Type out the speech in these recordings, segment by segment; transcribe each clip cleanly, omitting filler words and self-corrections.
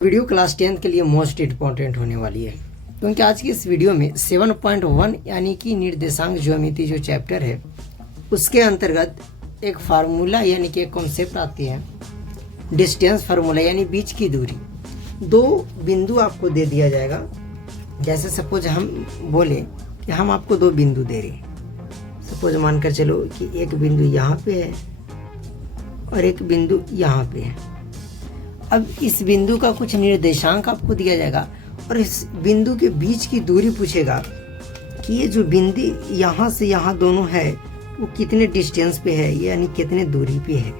Video class 10 के लिए most important होने वाली है, क्योंकि आज की इस वीडियो में 7.1 यानी कि निर्देशांक ज्यामिति जो चैप्टर है उसके अंतर्गत एक फार्मूला यानी कि एक कॉन्सेप्ट आती है डिस्टेंस फार्मूला, यानी बीच की दूरी। दो बिंदु आपको दे दिया जाएगा। जैसे सपोज हम बोले कि हम आपको दो बिंदु दे रहे हैं। सपोज मानकर चलो कि एक बिंदु यहाँ पे है और एक बिंदु यहाँ पे है। अब इस बिंदु का कुछ निर्देशांक आपको दिया जाएगा और इस बिंदु के बीच की दूरी पूछेगा कि ये जो बिंदु यहाँ से यहाँ दोनों है वो कितने डिस्टेंस पे है, यानी कितने दूरी पे है।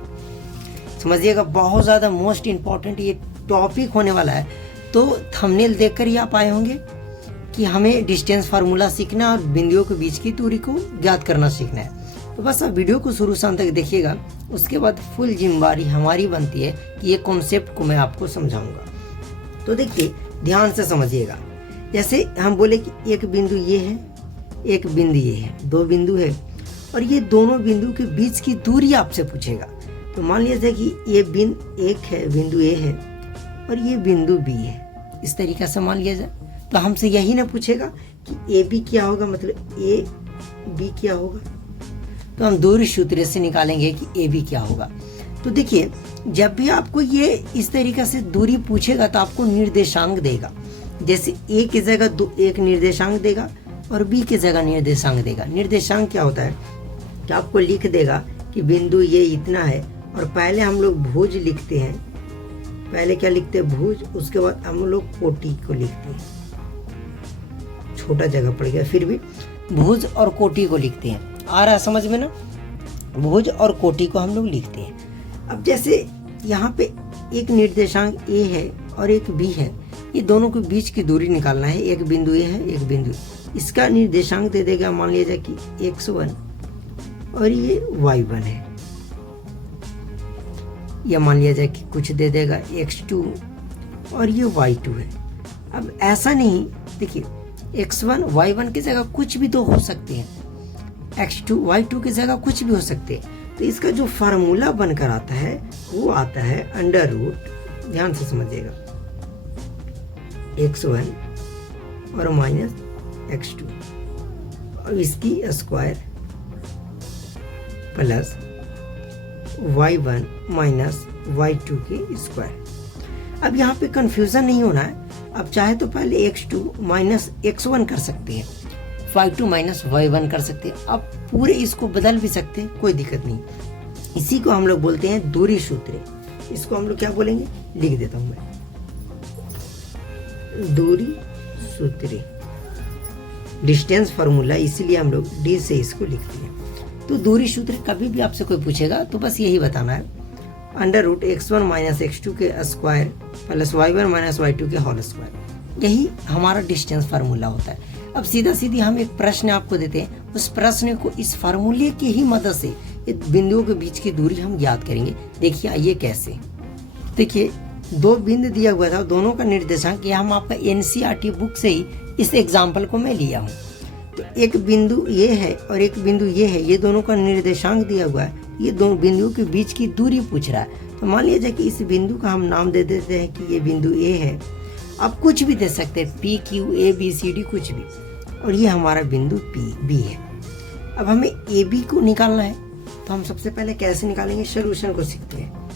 समझिएगा, बहुत ज़्यादा मोस्ट इम्पॉर्टेंट ये टॉपिक होने वाला है। तो थंबनेल देखकर ही आप आए होंगे कि हमें डिस्टेंस फार्मूला सीखना है और बिंदुओं के बीच की दूरी को ज्ञात करना सीखना है। तो बस आप वीडियो को शुरू से अंत तक देखिएगा, उसके बाद फुल जिम्मेवारी हमारी बनती है कि ये कॉन्सेप्ट को मैं आपको समझाऊंगा। तो देखिए, ध्यान से समझिएगा। जैसे हम बोले कि एक बिंदु ये है, एक बिंदु ये है, दो बिंदु है और ये दोनों बिंदु के बीच की दूरी आपसे पूछेगा। तो मान लीजिए कि ये बिंदु एक है, बिंदु ए है और ये बिंदु बी है। इस तरीके से मान लिया जाए तो हमसे यही ना पूछेगा कि ए बी क्या होगा, मतलब ए बी क्या होगा। तो हम दूरी सूत्र से निकालेंगे कि ए बी क्या होगा। तो देखिए, जब भी आपको ये इस तरीके से दूरी पूछेगा तो आपको निर्देशांक देगा। जैसे ए की जगह एक निर्देशांक देगा और बी की जगह निर्देशांक देगा। निर्देशांक क्या होता है कि आपको लिख देगा कि बिंदु ये इतना है और पहले हम लोग भुज लिखते हैं। पहले क्या लिखते हैं? भुज। उसके बाद हम लोग कोटि को लिखते हैं। छोटा जगह पड़ गया, फिर भी भुज और कोटि को लिखते हैं। आ रहा है समझ में ना? भुज और कोटि को हम लोग लिखते हैं। अब जैसे यहाँ पे एक निर्देशांक ए है और एक बी है, ये दोनों के बीच की दूरी निकालना है। एक बिंदु ए है, एक बिंदु, इसका निर्देशांक दे देगा। मान लिया जाए कि x1 और ये y1 है, या मान लिया जाए कि कुछ दे देगा x2 और ये y2 है। अब ऐसा नहीं, देखिए x1 y1 की जगह कुछ भी तो हो सकते हैं, x2 y2 की जगह कुछ भी हो सकते हैं। तो इसका जो फार्मूला बनकर आता है वो आता है अंडर रूट, ध्यान से समझिएगा, x1 और माइनस x2 और इसकी square plus y1 minus y2 की स्क्वायर। अब यहाँ पे कंफ्यूजन नहीं होना है। अब चाहे तो पहले x2 माइनस x1 कर सकते हैं, y2 माइनस y1 कर सकते हैं। अब पूरे इसको बदल भी सकते हैं, कोई दिक्कत नहीं। इसी को हम लोग बोलते हैं दूरी सूत्र। इसको हम लोग क्या बोलेंगे, लिख देता हूं मैं, दूरी सूत्र, डिस्टेंस फार्मूला, इसीलिए हम लोग डी से इसको लिखते हैं। तो दूरी सूत्र कभी भी आपसे कोई पूछेगा तो बस यही बताना है, under root x1 minus x2 के square plus y1 minus y2 के होल स्क्वायर। यही हमारा डिस्टेंस फार्मूला होता है। अब सीधा सीधी हम एक प्रश्न आपको देते हैं, उस प्रश्न को इस फार्मूले की ही मदद से बिंदुओं के बीच की दूरी हम ज्ञात करेंगे। देखिए आइए कैसे। देखिए, दो बिंदु दिया हुआ था, दोनों का निर्देशांक, यह हम आपका NCERT बुक से ही इस एग्जाम्पल को मैं लिया हूँ। तो एक बिंदु ये है और एक बिंदु ये है, ये दोनों का निर्देशांक दिया हुआ है। ये दोनों बिंदुओं के बीच की दूरी पूछ रहा है। तो मान लिया जाए कि इस बिंदु का हम नाम दे देते हैं कि ये बिंदु ए है। आप कुछ भी दे सकते हैं, PQABCD कुछ भी, और ये हमारा बिंदु बी है। अब हमें AB को निकालना है, तो हम सबसे पहले कैसे निकालेंगे, सोल्यूशन को सीखते हैं।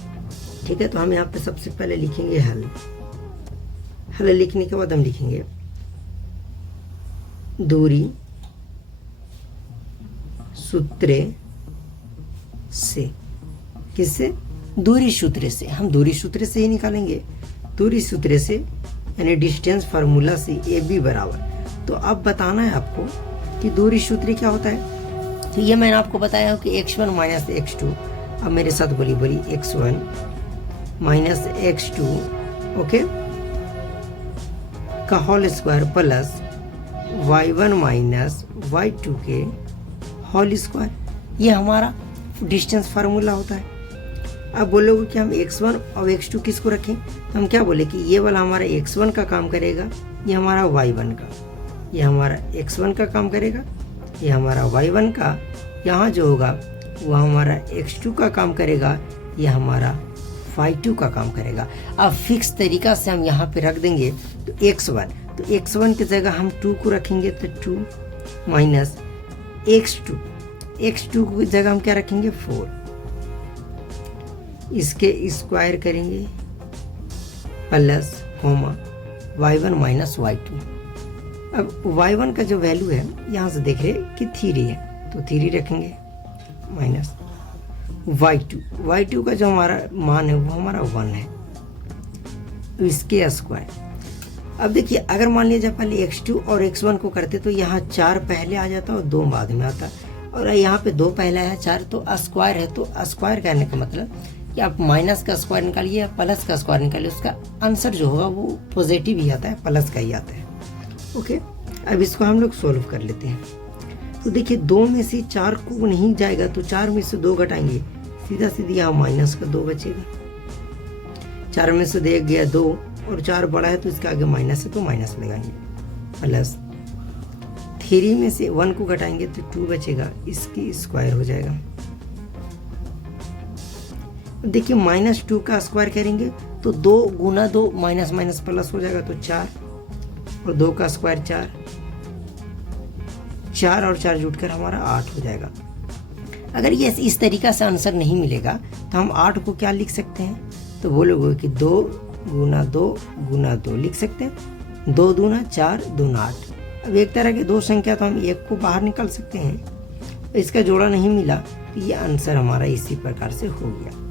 ठीक है, तो हम यहाँ पे सबसे पहले लिखेंगे हल। हल लिखने के बाद हम लिखेंगे दूरी सूत्र से। किससे? दूरी सूत्र से। हम दूरी सूत्र से ही निकालेंगे, दूरी सूत्र से यानी डिस्टेंस फार्मूला से AB बराबर। तो अब बताना है आपको कि दूरी सूत्र क्या होता है। तो ये मैंने आपको बताया कि x1 माइनस x2। अब मेरे साथ बोली x1 माइनस x2 ओके का whole square plus y1 minus y2 के होल स्क्वायर। ये हमारा डिस्टेंस फार्मूला होता है। अब बोलोगे कि हम x1 और x2 किसको रखें, तो हम क्या बोले कि ये वाला हमारा x1 का काम करेगा, ये हमारा y1 का, ये हमारा x1 का काम करेगा, ये हमारा y1 का, यहाँ जो होगा वो हमारा x2 का काम करेगा, ये हमारा y2 का काम करेगा। अब फिक्स तरीका से हम यहाँ पे रख देंगे तो x1, तो x1 की जगह हम 2 को रखेंगे तो 2 माइनस x2, x2 की जगह हम क्या रखेंगे 4, इसके स्क्वायर करेंगे plus comma y1 minus y2। अब y1 का जो वैल्यू है यहाँ से देख रहे कि 3 है तो 3 रखेंगे माइनस y2 का जो हमारा मान है वो हमारा 1 है, तो इसके स्क्वायर। अब देखिए अगर मान लीजिए पहले x2 और x1 को करते तो यहाँ 4 पहले आ जाता और 2 बाद में आता, और यहाँ पे 2 पहला है 4 तो स्क्वायर है, तो स्क्वायर करने का मतलब कि आप माइनस का स्क्वायर निकालिए या प्लस का स्क्वायर निकालिए, उसका आंसर जो होगा वो पॉजिटिव ही आता है, प्लस का ही आता है। ओके, अब इसको हम लोग सोल्व कर लेते हैं। तो देखिए 2 में से 4 को नहीं जाएगा तो 4 में से 2 घटाएंगे, सीधा सीधी यहाँ माइनस का 2 बचेगा। 4 में से 1 गया 2 और 4 बड़ा है तो इसके आगे माइनस है तो माइनस लगाएंगे, प्लस 3 में से 1 को घटाएंगे तो 2 बचेगा, इसकी स्क्वायर हो जाएगा। देखिए -2 का स्क्वायर करेंगे तो 2 गुना 2 माइनस माइनस प्लस हो जाएगा तो 4, और 2 का स्क्वायर 4 और 4 जुटकर हमारा 8 हो जाएगा। अगर ये इस तरीका से आंसर नहीं मिलेगा तो हम 8 को क्या लिख सकते हैं, तो बोलोगे कि 2 गुना 2 गुना 2 लिख सकते हैं, 2 दूना 4 दूना 8। अब एक तरह के 2 संख्या तो हम 1 को बाहर निकाल सकते हैं, इसका जोड़ा नहीं मिला तो ये आंसर हमारा इसी प्रकार से हो गया।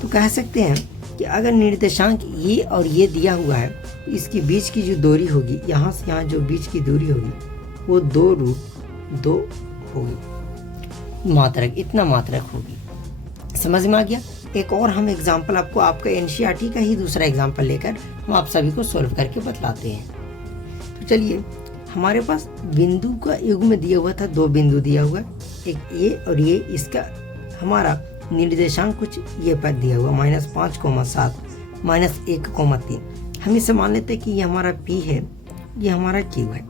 तो कह सकते हैं कि अगर निर्देशांक ये और ये दिया हुआ है तो इसके बीच की जो दूरी होगी, यहाँ से यहाँ जो बीच की दूरी होगी वो 2√2 होगी, मात्रक, इतना मात्रक होगी। समझ में आ गया। एक और हम एग्जाम्पल आपको आपका NCERT का ही दूसरा एग्जाम्पल लेकर हम आप सभी को सॉल्व करके बतलाते हैं। तो चलिए, हमारे पास बिंदु का युग्म दिया हुआ था, 2 बिंदु दिया हुआ, एक ये और ये, इसका हमारा निर्देशांक कुछ ये पर दिया हुआ -5,7 -1,3। हम इसे मान लेते हैं कि ये हमारा P है, ये हमारा Q है।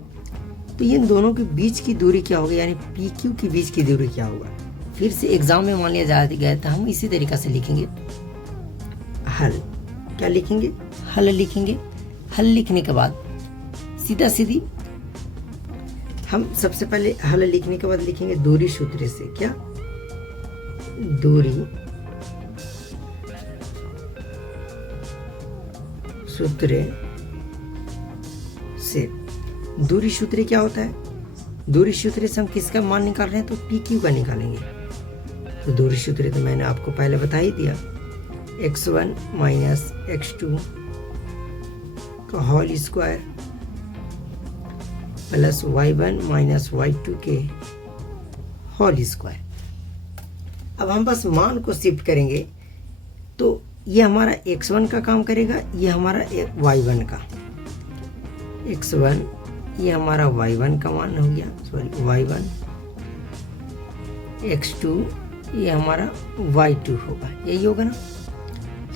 तो इन दोनों के बीच की दूरी क्या होगी, यानी PQ के बीच की दूरी क्या होगा। फिर से एग्जाम में मान लिया जा गया था, हम इसी तरीका से लिखेंगे हल। क्या लिखेंगे, हल लिखेंगे। हल लिखने के बाद सीधा सीधी हम सबसे पहले हल लिखने के बाद लिखेंगे दूरी सूत्र से। क्या, दूरी सूत्र से। दूरी सूत्र क्या होता है, दूरी सूत्र से हम किसका मान निकाल रहे हैं, तो PQ का निकालेंगे। तो दूरी सूत्र तो मैंने आपको पहले बता ही दिया, x1 माइनस x2 का whole square plus y1 minus y2 के होल स्क्वायर। अब हम बस मान को शिफ्ट करेंगे तो ये हमारा x1 का काम करेगा, ये हमारा y1 का, x1 ये हमारा y1 का मान हो गया, सॉरी y1, x2 ये हमारा y2 होगा, यही होगा ना।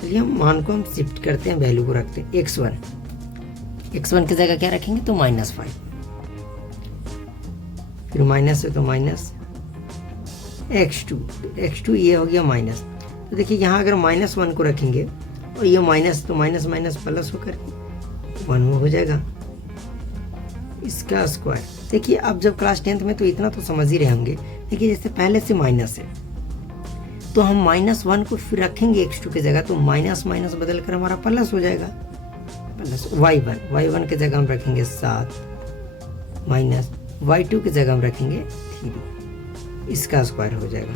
चलिए हम मान को हम शिफ्ट करते हैं, वैल्यू को रखते हैं x1 की जगह क्या रखेंगे तो -5, फिर माइनस है तो माइनस x2 ये हो गया माइनस। तो देखिए यहाँ अगर -1 को रखेंगे और ये माइनस, तो माइनस माइनस प्लस होकर 1 में हो जाएगा, इसका स्क्वायर। देखिए अब जब क्लास 10th में तो इतना तो समझ ही रहे होंगे। देखिए जैसे पहले से माइनस है तो हम -1 को फिर रखेंगे x2 की जगह, तो माइनस माइनस बदल कर हमारा प्लस हो जाएगा, प्लस y1 की जगह हम रखेंगे 7 माइनस y2 की जगह हम रखेंगे 3, इसका स्क्वायर हो जाएगा।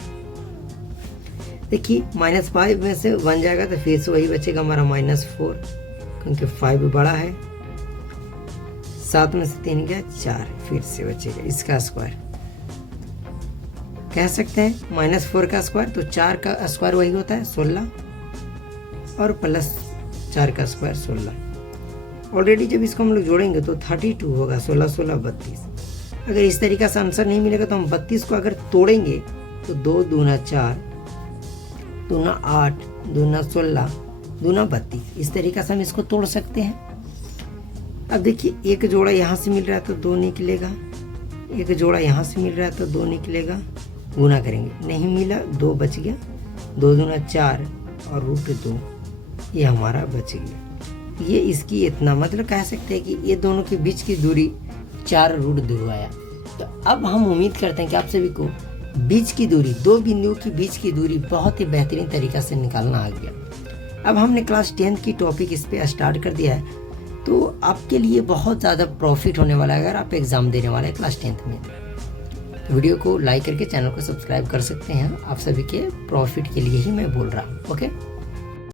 देखिए -5 में से 1 जाएगा तो फिर से वही बचेगा हमारा -4, क्योंकि 5 बड़ा है। 7 में से 3 गया 4, फिर से बचेगा इसका स्क्वायर। कह सकते हैं -4 का स्क्वायर, तो 4 का स्क्वायर वही होता है 16 और प्लस 4 का स्क्वायर 16। ऑलरेडी जब इसको हम लोग जोड़ेंगे तो 32 होगा, 16 16 32। अगर इस तरीका से आंसर नहीं मिलेगा तो हम 32 को अगर तोड़ेंगे तो 2 दूना 4, दूना 8, दूना 16, दूना 32, इस तरीका से हम इसको तोड़ सकते हैं। अब देखिए एक जोड़ा यहाँ से मिल रहा है तो 2 निकलेगा, एक जोड़ा यहाँ से मिल रहा है तो 2 निकलेगा, गुना करेंगे, नहीं मिला 2 बच गया, 2 दूना 4 और √2, ये हमारा बच गया। ये इसकी इतना मतलब कह सकते हैं कि ये दोनों के बीच की दूरी 4 रूट दूर आया। तो अब हम उम्मीद करते हैं कि आप सभी को बीच की दूरी, 2 बिंदुओं की बीच की दूरी बहुत ही बेहतरीन तरीक़ा से निकालना आ गया। अब हमने क्लास 10th की टॉपिक इस पर स्टार्ट कर दिया है, तो आपके लिए बहुत ज़्यादा प्रॉफिट होने वाला है अगर आप एग्ज़ाम देने वाले हैं क्लास 10th में। वीडियो को लाइक करके चैनल को सब्सक्राइब कर सकते हैं, आप सभी के प्रॉफिट के लिए ही मैं बोल रहा हूँ। ओके।